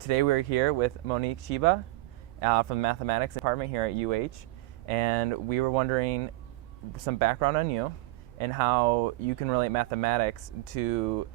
Today we're here with Monique Chyba from the mathematics department here at UH, and we were wondering some background on you and how you can relate mathematics to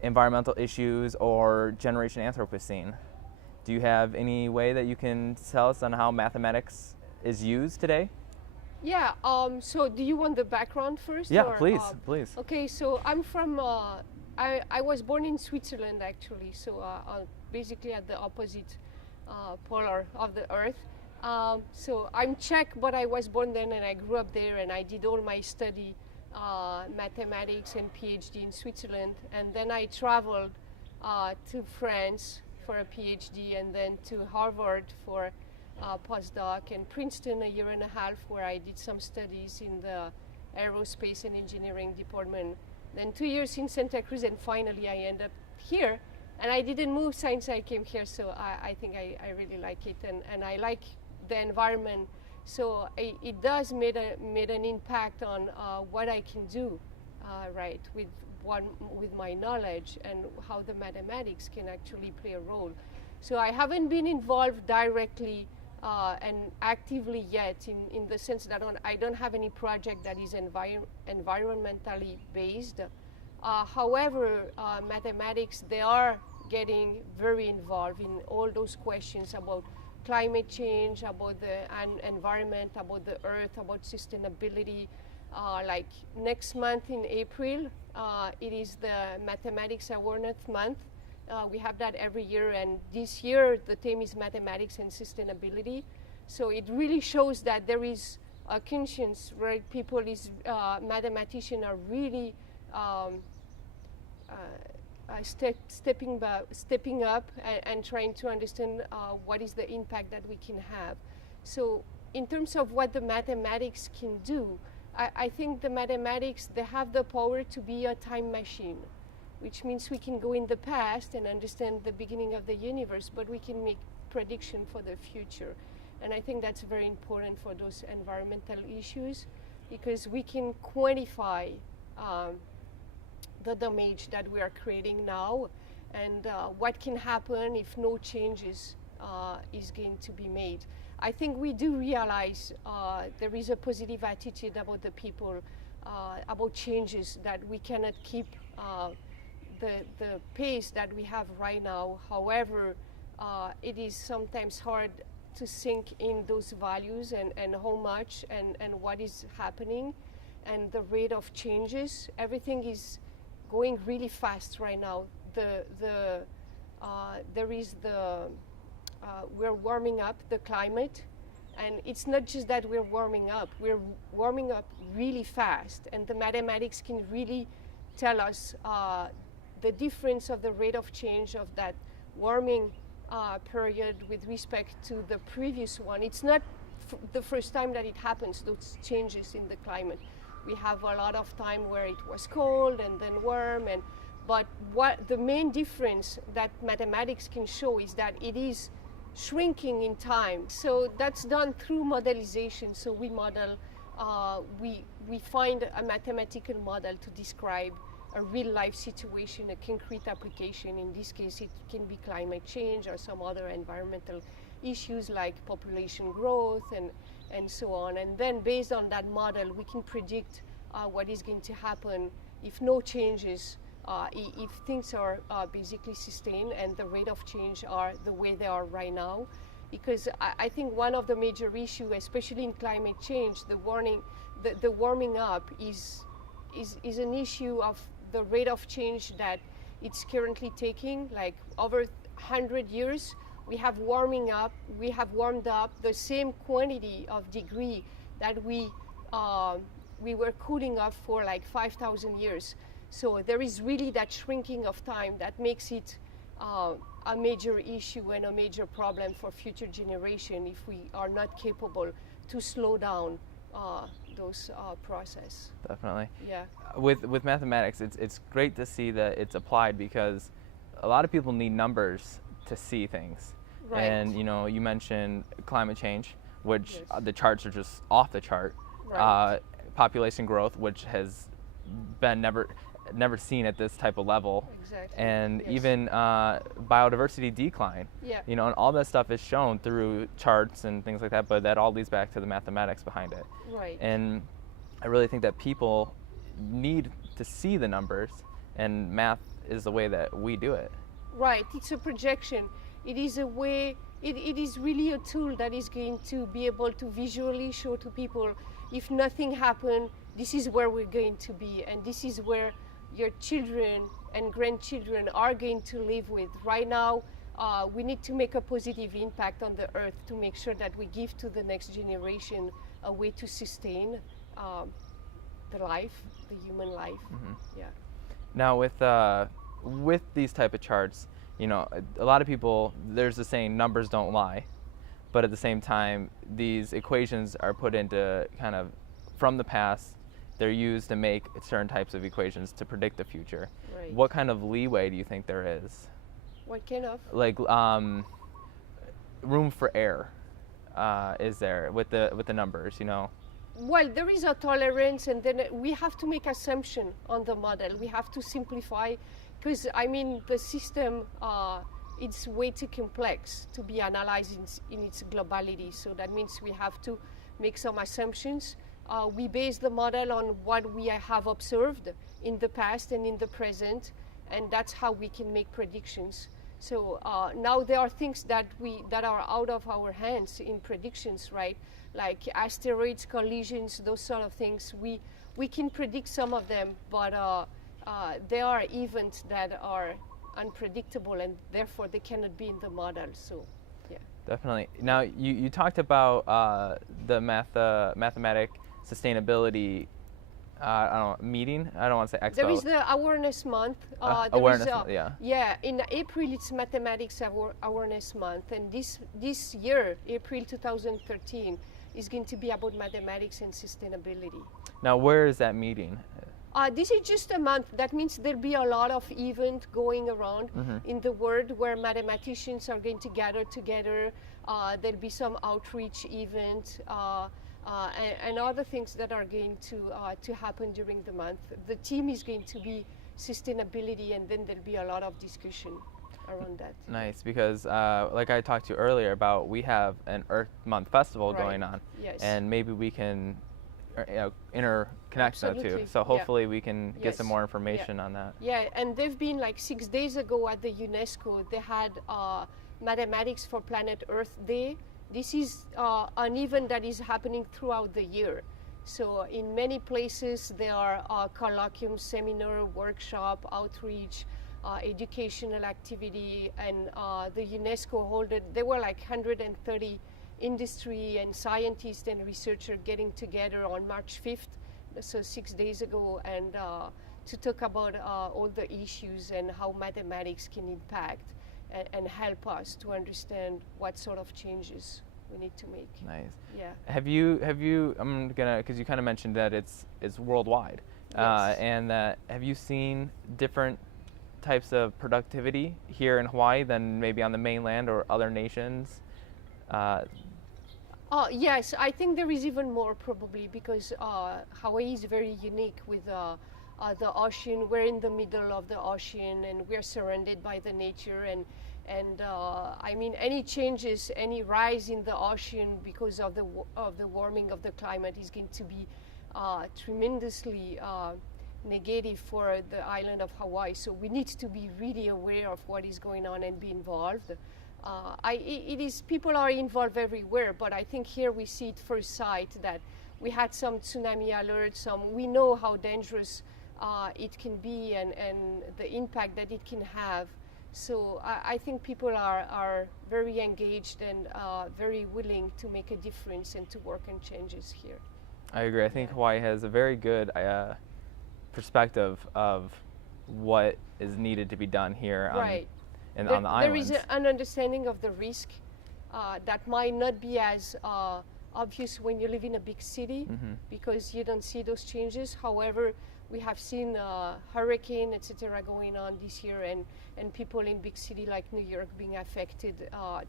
environmental issues or Generation Anthropocene. Do you have any way that you can tell us on how mathematics is used today? Yeah, so do you want the background first? Yeah, or, please, please. Okay, so I'm from, I was born in Switzerland actually, so basically at the opposite polar of the earth. So I'm Czech, but I was born then and I grew up there and I did all my study, mathematics and PhD in Switzerland. And then I traveled to France for a PhD and then to Harvard for postdoc, and Princeton a year and a half where I did some studies in the aerospace and engineering department. Then 2 years in Santa Cruz, and finally I ended up here. And I didn't move since I came here, so I think I really like it, and I like the environment. So it does made an impact on what I can do, right, with my knowledge and how the mathematics can actually play a role. So I haven't been involved directly and actively yet in the sense that I don't have any project that is environmentally based. However, mathematics, they are getting very involved in all those questions about climate change, about the environment, about the earth, about sustainability. Like next month in April, it is the Mathematics Awareness Month. We have that every year, and this year the theme is mathematics and sustainability. So it really shows that there is a conscience, right? Mathematicians are really stepping up and trying to understand what is the impact that we can have. So in terms of what the mathematics can do, I think the mathematics, they have the power to be a time machine, which means we can go in the past and understand the beginning of the universe, but we can make prediction for the future. And I think that's very important for those environmental issues, because we can quantify the damage that we are creating now, and what can happen if no changes is going to be made. I think we do realize there is a positive attitude about the people, about changes, that we cannot keep the pace that we have right now. However, it is sometimes hard to sink in those values and how much and what is happening and the rate of changes. Everything is going really fast right now. We're warming up the climate, and it's not just that we're warming up really fast, and the mathematics can really tell us the difference of the rate of change of that warming period with respect to the previous one. It's not the first time that it happens, those changes in the climate. We have a lot of time where it was cold and then warm, but what the main difference that mathematics can show is that it is shrinking in time. So that's done through modelization. So we model, we find a mathematical model to describe a real life situation, a concrete application. In this case, it can be climate change or some other environmental issues like population growth and so on. And then based on that model, we can predict what is going to happen if no changes, if things are basically sustained and the rate of change are the way they are right now. Because I think one of the major issues, especially in climate change, the warming up is an issue of the rate of change that it's currently taking. Like over 100 years, we have warmed up the same quantity of degree that we were cooling off for like 5,000 years. So there is really that shrinking of time that makes it a major issue and a major problem for future generation if we are not capable to slow down those process. Definitely. Yeah. With mathematics, it's great to see that it's applied, because a lot of people need numbers to see things. Right. And you mentioned climate change, which the charts are just off the chart. Right. Population growth, which has been never seen at this type of level. Exactly. And Yes. even biodiversity decline. Yeah. You know, and all that stuff is shown through charts and things like that, but that all leads back to the mathematics behind it. Right. And I really think that people need to see the numbers, and math is the way that we do it. Right, it's a projection. It is a way, it is really a tool that is going to be able to visually show to people, if nothing happened, this is where we're going to be, and this is where your children and grandchildren are going to live with. Right now, we need to make a positive impact on the earth to make sure that we give to the next generation a way to sustain the life, the human life. Mm-hmm. Yeah. Now with these type of charts, you know, a lot of people, there's the saying, numbers don't lie, but at the same time, these equations are put into kind of from the past. They're used to make certain types of equations to predict the future. Right. What kind of leeway do you think there is? What kind of? Like room for error is there with the numbers, you know? Well, there is a tolerance, and then we have to make assumption on the model. We have to simplify, because I mean the system it's way too complex to be analyzed in its globality. So that means we have to make some assumptions. We base the model on what we have observed in the past and in the present, and that's how we can make predictions. So now there are things that are out of our hands in predictions, right? Like asteroids, collisions, those sort of things. We can predict some of them, but there are events that are unpredictable, and therefore they cannot be in the model. So, yeah. Definitely. Now you talked about the mathematic sustainability. I don't know, meeting. I don't want to say expo. There is the awareness month. There awareness is, month, yeah. Yeah, in April it's Mathematics Awareness Month, and this year, April 2013, is going to be about mathematics and sustainability. Now, where is that meeting? This is just a month. That means there'll be a lot of events going around in the world where mathematicians are going to gather together. There'll be some outreach events. And other things that are going to happen during the month. The theme is going to be sustainability, and then there'll be a lot of discussion around that. Nice, because like I talked to you earlier about, we have an Earth Month festival Right. going on, Yes. and maybe we can interconnect the two. Absolutely. So hopefully we can get some Yes. more information on that. Yeah, and they've been like 6 days ago at the UNESCO. They had Mathematics for Planet Earth Day. This is an event that is happening throughout the year. So in many places there are colloquium, seminar, workshop, outreach, educational activity, and the UNESCO holded, there were like 130 industry and scientists and researchers getting together on March 5th, so 6 days ago, and to talk about all the issues and how mathematics can impact and help us to understand what sort of changes we need to make. Nice. Yeah. Have you? I'm gonna, because you kind of mentioned that it's worldwide, Yes. and that have you seen different types of productivity here in Hawaii than maybe on the mainland or other nations? Yes, I think there is even more probably, because Hawaii is very unique with the ocean. We're in the middle of the ocean, and we're surrounded by the nature, and I mean, any changes, any rise in the ocean because of the warming of the climate is going to be tremendously negative for the island of Hawaii. So we need to be really aware of what is going on and be involved. It is, people are involved everywhere, but I think here we see it first sight that we had some tsunami alerts. We know how dangerous it can be, and the impact that it can have. So I think people are very engaged and very willing to make a difference and to work on changes here. I agree. I think Hawaii has a very good perspective of what is needed to be done here on, Right. on the There islands. is an understanding of the risk that might not be as obvious when you live in a big city, because you don't see those changes. However, we have seen hurricane, etc., going on this year, and people in big city like New York being affected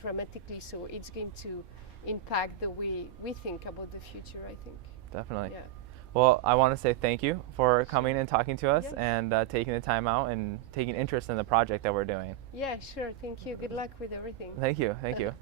dramatically. So it's going to impact the way we think about the future, I think. Definitely. Yeah. Well, I want to say thank you for coming and talking to us Yes. and taking the time out and taking interest in the project that we're doing. Yeah, sure. Thank you. Good luck with everything. Thank you. Thank you.